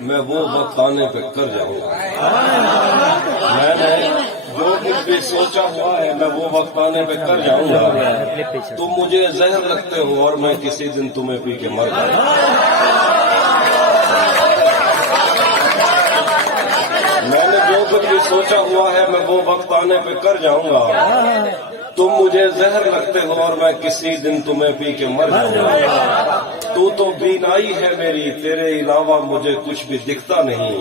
میں وہ وقت آنے پہ کر جاؤں گا۔ میں نے جو کچھ بھی سوچا ہوا ہے میں وہ وقت آنے پہ کر جاؤں گا۔ تم مجھے زہر رکھتے ہو اور میں کسی دن تمہیں پی کے مر جاؤں گا۔ میں نے جو کچھ بھی سوچا ہوا ہے میں وہ وقت آنے پہ کر جاؤں گا۔ تم مجھے زہر لگتے ہو اور میں کسی دن تمہیں پی کے مر جاؤں گا۔ تو بینائی ہے میری، تیرے علاوہ مجھے کچھ بھی دکھتا نہیں۔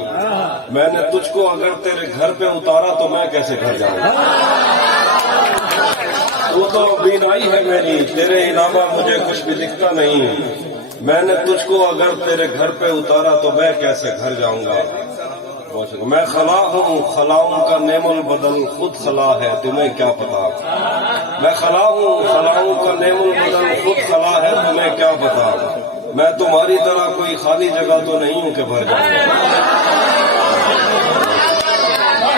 میں نے تجھ کو اگر تیرے گھر پہ اتارا تو میں کیسے گھر جاؤں گا۔ تو بینائی ہے میری، تیرے علاوہ مجھے کچھ بھی دکھتا نہیں۔ میں نے تجھ کو اگر تیرے گھر پہ اتارا تو میں کیسے گھر جاؤں گا۔ میں خلا ہوں، خلاؤں کا نعم البدل خود خلا ہے، تمہیں کیا پتا۔ میں خلا ہوں، خلاؤں کا نعم البدل خود خلا ہے، تمہیں کیا پتا۔ میں تمہاری طرح کوئی خالی جگہ تو نہیں ہوں کہ بھر جاؤں۔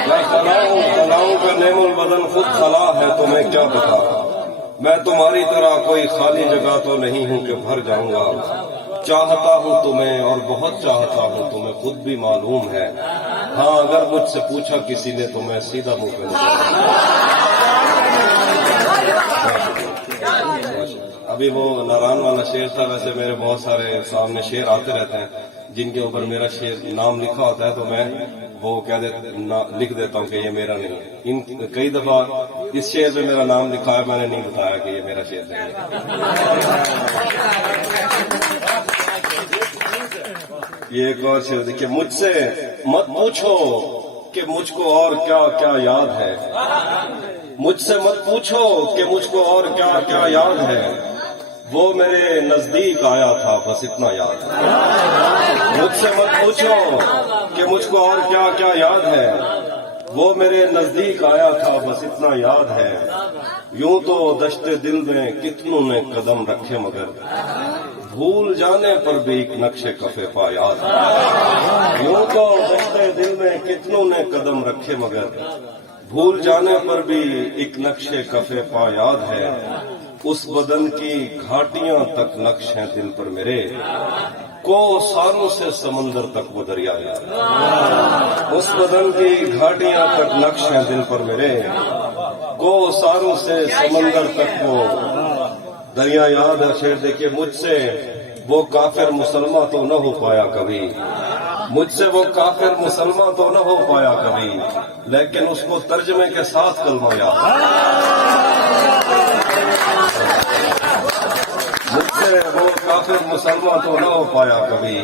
میں خلا ہوں، خلاؤں کا نعم البدل خود خلا ہے، تمہیں کیا پتا۔ میں تمہاری طرح کوئی خالی جگہ تو نہیں ہوں کہ بھر جاؤں گا۔ چاہتا ہوں تمہیں اور بہت چاہتا ہوں، تمہیں خود بھی معلوم ہے۔ ہاں اگر مجھ سے پوچھا کسی نے تو میں سیدھا منہ پہ ابھی وہ ناران والا شعر تھا۔ ویسے میرے بہت سارے سامنے شعر آتے رہتے ہیں جن کے اوپر میرا شعر نام لکھا ہوتا ہے، تو میں وہ لکھ دیتا ہوں کہ یہ میرا نہیں۔ کئی دفعہ اس شعر پہ میرا نام لکھا ہے، میں نے نہیں بتایا کہ یہ میرا شعر نہیں ہے۔ یہ ایک اور شعر دیکھیے، مجھ سے مت پوچھو کہ مجھ کو اور کیا کیا یاد ہے۔ مجھ سے مت پوچھو کہ مجھ کو اور کیا کیا یاد ہے۔ وہ میرے نزدیک آیا تھا بس اتنا یاد ہے۔ مجھ سے مت پوچھو کہ مجھ کو اور کیا کیا یاد ہے۔ وہ میرے نزدیک آیا تھا بس اتنا یاد ہے۔ یوں تو دشتے دل میں کتنوں نے قدم رکھے مگر بھول جانے پر بھی ایک نقش کفے پا یاد ہے۔ یوں تو دشتے دل میں کتنوں نے قدم رکھے مگر بھول جانے پر بھی ایک نقش کفے پا یاد ہے۔ اس بدن کی گھاٹیاں تک نقش ہیں دل پر میرے، کو ساروں سے سمندر تک وہ دریا یاد ہے۔ اس بدن کی گھاٹیاں تک نقش ہیں دل پر میرے، کو ساروں سے سمندر تک وہ دریا یاد ہے۔ شعر دیکھیے، مجھ سے وہ کافر مسلمہ تو نہ ہو پایا کبھی، مجھ سے وہ کافر مسلمہ تو نہ ہو پایا کبھی، لیکن اس کو ترجمے کے ساتھ کلمہ یاد ہے۔ مجھ سے وہ کافر مسلمہ تو نہ ہو پایا کبھی،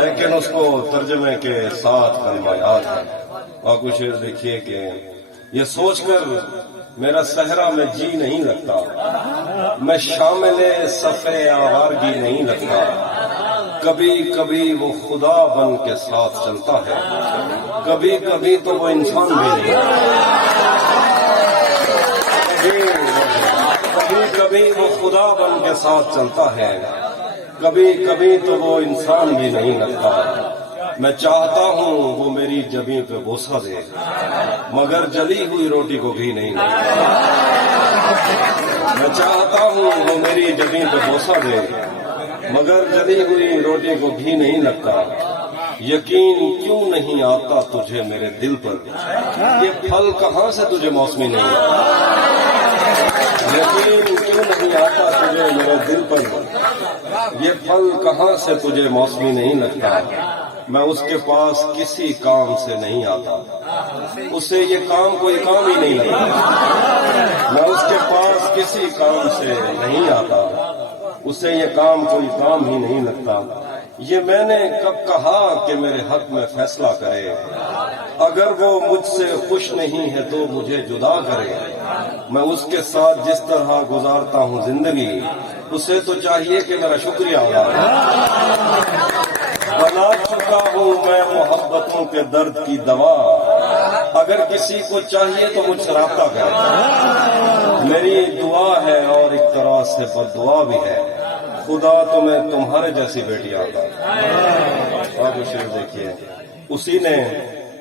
لیکن اس کو ترجمے کے ساتھ کلمہ یاد ہے۔ اور کچھ شعر دیکھیے کہ یہ سوچ کر میرا صحرا میں جی نہیں لگتا، میں شامل صفے آوارگی نہیں لگتا۔ کبھی کبھی وہ خدا بن کے ساتھ چلتا ہے، کبھی کبھی تو وہ انسان بھی نہیں۔ کبھی کبھی وہ خدا بن کے ساتھ چلتا ہے، کبھی کبھی تو وہ انسان بھی نہیں لگتا۔ میں چاہتا ہوں وہ میری جبیں پہ بوسہ دے، مگر جلی ہوئی روٹی کو بھی نہیں لگتا۔ میں چاہتا ہوں وہ میری جبیں پہ بوسہ دے، مگر جلی ہوئی روٹی کو بھی نہیں لگتا۔ یقین کیوں نہیں آتا تجھے میرے دل پر، یہ پھل کہاں سے تجھے موسمی نہیں آتا۔ یقین کیوں نہیں آتا تجھے میرے دل پر، یہ پھل کہاں سے تجھے موسمی نہیں لگتا۔ میں اس کے پاس کسی کام سے نہیں آتا، اسے یہ کام کوئی کام ہی نہیں لگتا۔ میں اس کے پاس کسی کام سے نہیں آتا، اسے یہ کام کوئی کام ہی نہیں لگتا۔ یہ میں نے کب کہا کہ میرے حق میں فیصلہ کرے، اگر وہ مجھ سے خوش نہیں ہے تو مجھے جدا کرے۔ میں اس کے ساتھ جس طرح گزارتا ہوں زندگی، اسے تو چاہیے کہ میرا شکریہ ادا کرے۔ بنا چکا ہوں میں محبتوں کے درد کی دوا، اگر کسی کو چاہیے تو مجھ سے رابطہ کرے۔ میری دعا ہے اور ایک طرح سے بد دعا بھی ہے، خدا تمہیں تمہارے جیسی بیٹی آتا ہے۔ اور شعر دیکھیے، اسی نے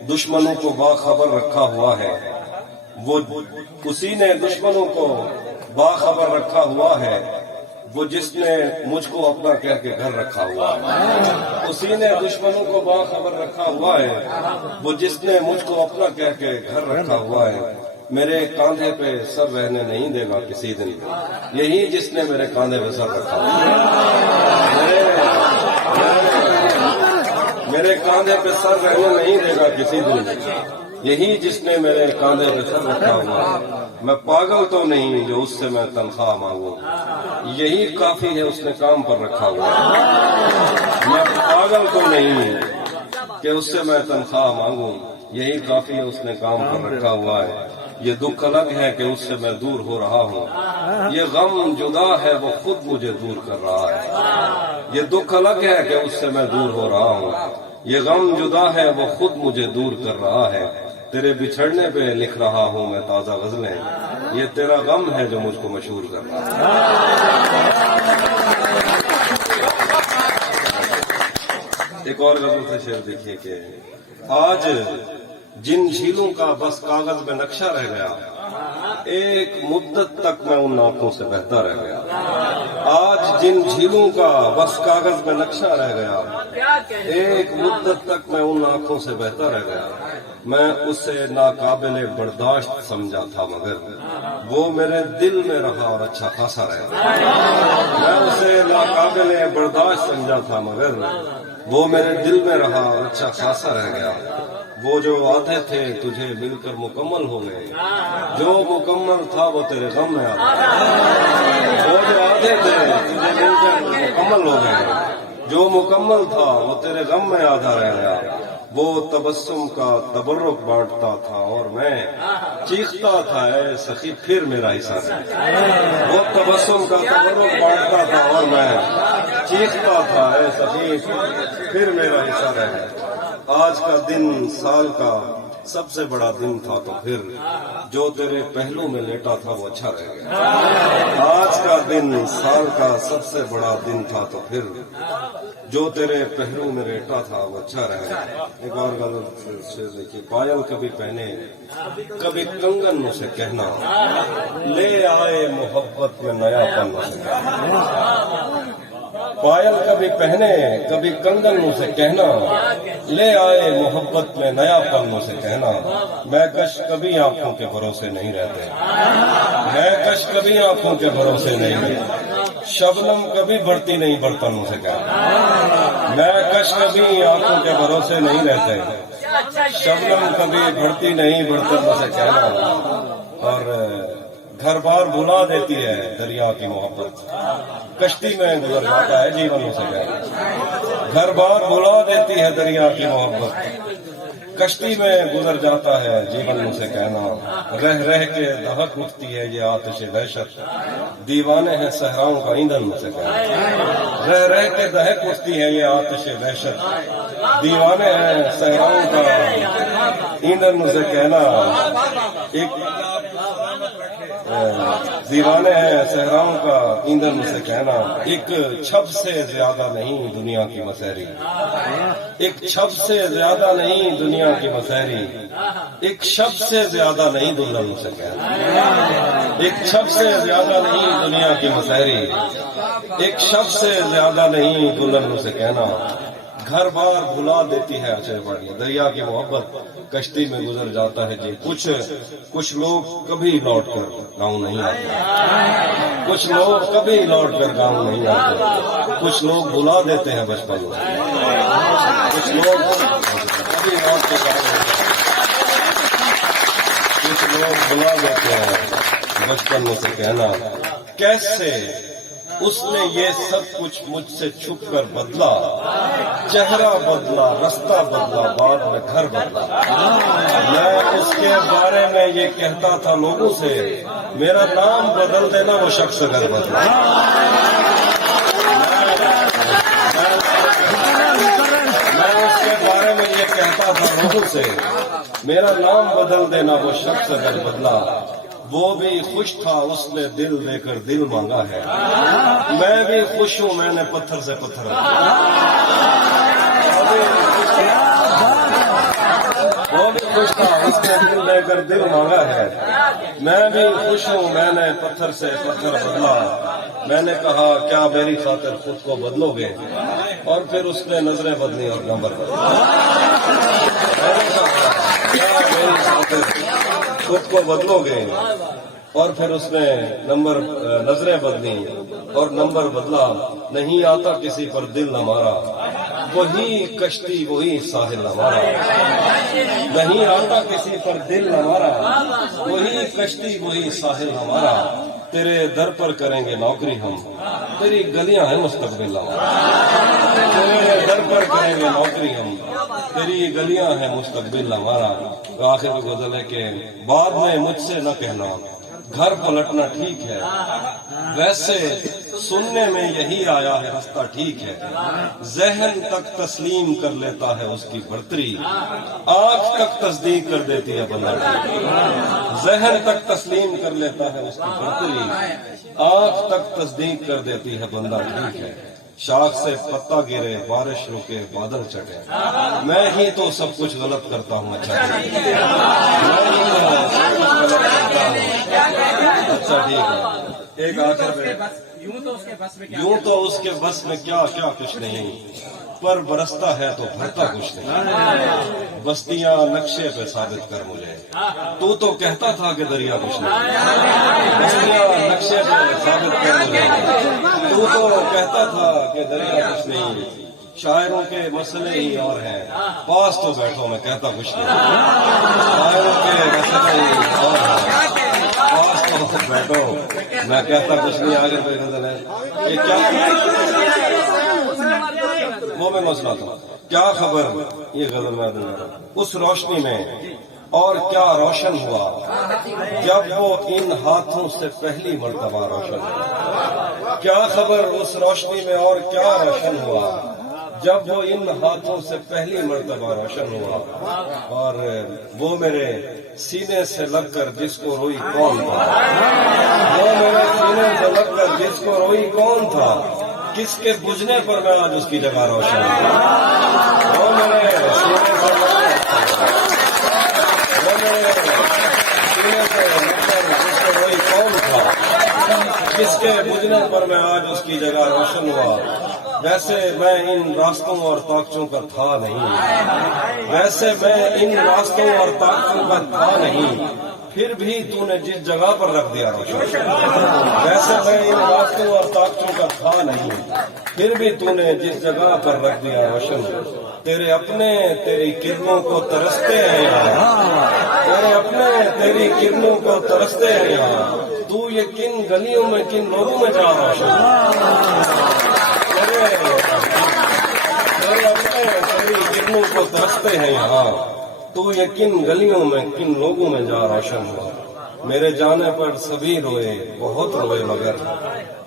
دشمنوں کو باخبر رکھا ہوا ہے، وہ اسی نے دشمنوں کو باخبر رکھا ہوا ہے، وہ جس نے مجھ کو اپنا کہہ کے گھر رکھا ہوا ہے۔ اسی نے دشمنوں کو باخبر رکھا ہوا ہے، وہ جس نے مجھ کو اپنا کہہ کے گھر رکھا ہوا ہے، میرے کاندھے پہ سر رہنے نہیں دے گا کسی دن، یہی جس نے میرے کاندھے پہ سر رکھا ہوا ہے، میرے کاندھے پہ سر رہنے نہیں دے گا کسی دن، یہی جس نے میرے کاندھے پہ سر رکھا ہوا ہے۔ میں پاگل تو نہیں جو اس سے میں تنخواہ مانگوں، یہی کافی ہے اس نے کام پر رکھا ہوا ہے۔ میں پاگل تو نہیں کہ اس سے میں تنخواہ مانگوں، یہی کافی ہے اس نے کام پر رکھا ہوا ہے۔ یہ دکھ الگ ہے کہ اس سے میں دور ہو رہا ہوں، یہ غم جدا ہے وہ خود مجھے دور کر رہا ہے۔ یہ دکھ الگ ہے کہ اس سے میں دور ہو رہا ہوں، یہ غم جدا ہے وہ خود مجھے دور کر رہا ہے۔ تیرے بچھڑنے پہ لکھ رہا ہوں میں تازہ غزلیں، یہ تیرا غم ہے جو مجھ کو مشہور کر رہا ہے۔ ایک اور غزل سے شعر دیکھیے کہ آج جن جھیلوں کا بس کاغذ میں نقشہ رہ گیا، ایک مدت تک میں ان آنکھوں سے بہتا رہ گیا۔ آج جن جھیلوں کا بس کاغذ میں نقشہ رہ گیا، ایک مدت تک میں ان آنکھوں سے بہتا رہ گیا۔ میں اسے ناقابل برداشت سمجھا تھا مگر وہ میرے دل میں رہا اور اچھا خاصا رہ گیا۔ میں اسے ناقابل برداشت سمجھا تھا مگر وہ میرے دل میں رہا اور اچھا خاصا رہ گیا۔ وہ جو آدھے تھے تجھے مل کر مکمل ہو گئے، جو مکمل تھا وہ تیرے غم میں آتا۔ وہ جو آدھے تھے تجھے مل کر مکمل ہو گئے، جو مکمل تھا وہ تیرے غم میں آدھا رہ گیا۔ وہ تبسم کا تبرک بانٹتا تھا اور میں چیختا تھا اے سخی پھر میرا حصہ رہ گیا۔ وہ تبسم کا تبرک بانٹتا تھا اور میں چیختا تھا اے سخی پھر میرا حصہ رہ گیا۔ آج کا دن سال کا سب سے بڑا دن تھا تو پھر جو تیرے پہلو میں لیٹا تھا وہ اچھا رہ گیا۔ آج کا دن سال کا سب سے بڑا دن تھا تو پھر جو تیرے پہلو میں لیٹا تھا وہ اچھا رہ گیا۔ ایک اور غزل سے دیکھیے، پائل کبھی پہنے کبھی کنگن مجھ سے کہنا، لے آئے محبت میں نیا پن مجھ سے کہنا۔ پائل کبھی پہنے کبھی کنگن مجھ سے کہنا، لے آئے محبت میں نیا پن مجھ سے کہنا۔ میں کش کبھی آنکھوں کے بھروسے نہیں رہتے، میں کش کبھی آنکھوں کے بھروسے نہیں رہتے، شبنم کبھی بڑھتی نہیں برتن مجھ سے کہنا۔ میں کش کبھی آنکھوں کے بھروسے نہیں رہتے، شبنم کبھی بڑھتی نہیں برتن مجھ سے کہنا۔ اور گھر بار بھلا دیتی ہے دریا کی محبت، کشتی میں گزر جاتا ہے جیون سے کہنا۔ گھر بار بھلا دیتی ہے دریا کی محبت، کشتی میں گزر جاتا ہے جیون سے کہنا۔ رہ رہ کے دہک اٹھتی ہے یہ آتش وحشت، دیوانے ہیں صحراؤں کا ایندھن سے کہنا۔ رہ رہ کے دہک اٹھتی ہے یہ آتش وحشت، دیوانے ہیں صحراؤں کا ایندھن سے کہنا۔ ایک دیوانے ہیں صحراؤں کا ایندھن سے کہنا۔ ایک چھب سے زیادہ نہیں دنیا کی مسحری، ایک چھب سے زیادہ نہیں دنیا کی مسحری، ایک شب سے زیادہ نہیں دلہن سے کہنا۔ ایک چھب سے زیادہ نہیں دنیا کی مسحری، ایک شب سے زیادہ نہیں دلہن سے کہنا۔ گھر بار بھلا دیتی ہے دریا کی محبت، کشتی میں گزر جاتا ہے جی۔ کچھ لوگ کبھی لوٹ کر گاؤں نہیں آتے، کچھ لوگ کبھی لوٹ کر گاؤں نہیں آتے، کچھ لوگ بھلا دیتے ہیں بچپن میں، کچھ لوگ کبھی لوٹ کر گاؤں نہیں آتے، کچھ لوگ بھلا دیتے ہیں بچپن میں سے کہنا۔ کیسے اس نے یہ سب کچھ مجھ سے چھپ کر بدلا، چہرہ بدلا، رستہ بدلا، بعد میں گھر بدلا۔ میں اس کے بارے میں یہ کہتا تھا لوگوں سے، میرا نام بدل دینا وہ شخص اگر بدلا۔ میں اس کے بارے میں یہ کہتا تھا لوگوں سے، میرا نام بدل دینا وہ شخص اگر بدلا۔ وہ بھی خوش تھا اس نے دل دے کر دل مانگا ہے، میں بھی خوش ہوں میں نے پتھر سے پتھر مانگا۔ وہ بھی خوش تھا اس نے دل دے کر دل مانگا ہے، میں بھی خوش ہوں میں نے پتھر سے پتھر بدلا۔ میں نے کہا کیا میری خاطر خود کو بدلو گے، اور پھر اس نے نظریں بدلی اور نمبر بدلا. خود کو بدلو گے اور پھر اس نے نظریں بدلی اور نمبر بدلا. نہیں آتا کسی پر دل ہمارا، وہی کشتی وہی ساحل ہمارا. نہیں آتا کسی پر دل ہمارا، وہی کشتی وہی ساحل ہمارا. تیرے در پر کریں گے نوکری ہم، تیری گلیاں ہیں مستقبل ہمارا. تیرے در پر کریں گے نوکری ہم، تیری گلیاں ہیں مستقبل ہمارا. آخر میں غزل ہے کہ بعد میں مجھ سے نہ کہنا گھر پلٹنا ٹھیک ہے، ویسے سننے میں یہی آیا ہے رستہ ٹھیک ہے. ذہن تک تسلیم کر لیتا ہے اس کی برتری، آنکھ تک تصدیق کر دیتی ہے بندہ ٹھیک. ذہن تک تسلیم کر لیتا ہے اس کی برتری، آنکھ تک تصدیق کر دیتی ہے بندہ ٹھیک ہے. شاخ سے پتا گرے، بارش رکے، بادل چٹے، میں ہی تو سب کچھ غلط کرتا ہوں. اچھا ٹھیک ہے، اچھا ٹھیک ہے. ایک آخر میں یوں تو اس کے بس میں کیا کیا کچھ نہیں، پر برستا ہے تو بھرتا کچھ نہیں. بستیاں نقشے پہ ثابت کر مجھے، تو کہتا تھا کہ دریا کچھ نہیں. بستیاں نقشے پہ ثابت کر مجھے، تو کہتا تھا کہ دریا کچھ نہیں. شاعروں کے مسئلے ہی اور ہیں، پاس تو بیٹھو میں کہتا کچھ نہیں. شاعروں کے مسئلے ہی اور ہیں، پاس تو بیٹھو میں کہتا کچھ نہیں. آگے پہ غزل ہے کہ کیا وہ میں مسئلہ تھا. کیا خبر، یہ غزل میں اس روشنی میں اور کیا روشن ہوا جب وہ ان ہاتھوں سے پہلی مرتبہ روشن ہوا. کیا خبر اس روشنی میں اور کیا روشن ہوا جب وہ ان ہاتھوں سے پہلی مرتبہ روشن ہوا. اور وہ میرے سینے سے لگ کر جس کو روئی کون تھا، وہ میرے سینے سے لگ کر جس کو روئی کون تھا، کس کے بجھنے پر میں آج اس کی جگہ روشن ہوں. وہ میرے سینے سے لگ کر روئی کون تھا، کس کے بجھنے پر میں آج اس کی جگہ روشن ہوا. ویسے میں ان راستوں اور طاقتوں کا تھا نہیں، ویسے میں ان راستوں اور طاقتوں کا تھا نہیں، پھر بھی تو نے جس جگہ پر رکھ دیا روشن. ویسے میں ان راستوں اور طاقتوں کا تھا نہیں، پھر بھی تو نے جس جگہ پر رکھ دیا روشن. تیرے اپنے تیری کرنوں کو ترستے ہیں یہاں، تیرے اپنے تیری کرنوں کو ترستے ہیں یہاں. تو یہ کن گلیوں میں کن لوگوں میں جا روشن. تیرے اپنے تیری کرنوں کو ترستے ہیں یہاں، تو یہ کن گلیوں میں کن لوگوں میں جا روشن ہوا. میرے جانے پر سبھی روئے، بہت روئے، مگر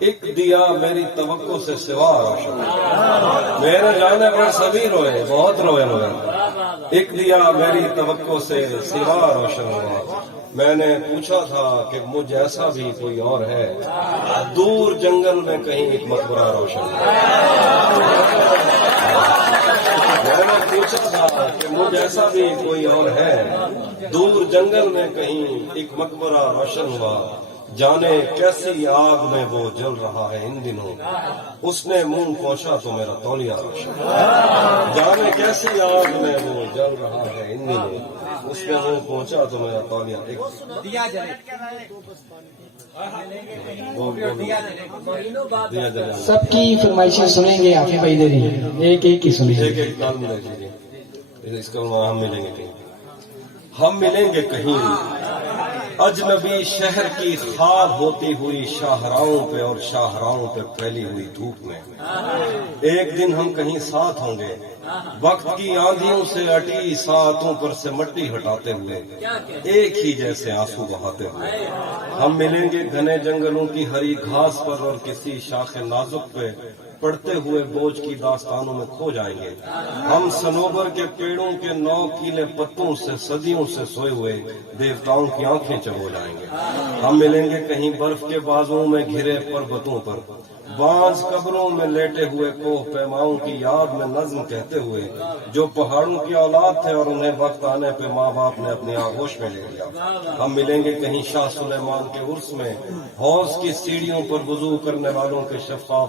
ایک دیا میری توقع سے سوا روشن. میرے جانے پر سبھی روئے، بہت روئے، مگر ایک دیا میری توقع سے سوا روشن ہوا. میں نے پوچھا تھا کہ مجھ ایسا بھی کوئی اور ہے، دور جنگل میں کہیں ایک مقبرہ روشن. میں نے پوچھا تھا کہ مجھ ایسا بھی کوئی اور ہے، دور جنگل میں کہیں ایک مقبرہ روشن ہوا. جانے کیسی آگ میں وہ جل رہا ہے ان دنوں، اس نے منہ پہنچا تو میرا تولیہ روشن. جانے کیسی آگ میں وہ جل رہا ہے ان دنوں، اس نے منہ پہنچا تو میرا تولیہ. سب کی فرمائشیں سنیں گے آپ بھائی دے رہی ایک ایک کی سنیں گے. ایک ایک کال ملے گی. اس کا ہم ملیں گے کہیں، ہم ملیں گے کہیں اجنبی شہر کی خواب ہوتی ہوئی شاہراہوں پہ اور شاہراہوں پہ پھیلی ہوئی دھوپ میں. ایک دن ہم کہیں ساتھ ہوں گے، وقت کی آندھیوں سے اٹی ساعتوں پر سے مٹی ہٹاتے ہوئے، ایک ہی جیسے آنسو بہاتے ہوئے. ہم ملیں گے گھنے جنگلوں کی ہری گھاس پر اور کسی شاخ نازک پہ پڑتے ہوئے بوجھ کی داستانوں میں کھو جائیں گے. ہم صنوبر کے پیڑوں کے 9 کیلے پتوں سے صدیوں سے سوئے ہوئے دیوتاؤں کی آنکھیں چبو جائیں گے. ہم ملیں گے کہیں برف کے بازوں میں گھرے پربتوں پر، بانس قبروں میں لیٹے ہوئے کوہ پیماؤں کی یاد میں نظم کہتے ہوئے، جو پہاڑوں کی اولاد تھے اور انہیں وقت آنے پہ ماں باپ نے اپنی آغوش میں لے لیا. ہم ملیں گے کہیں شاہ سلیمان کے عرس میں، حوض کی سیڑھیوں پر وضو کرنے والوں کے شفاف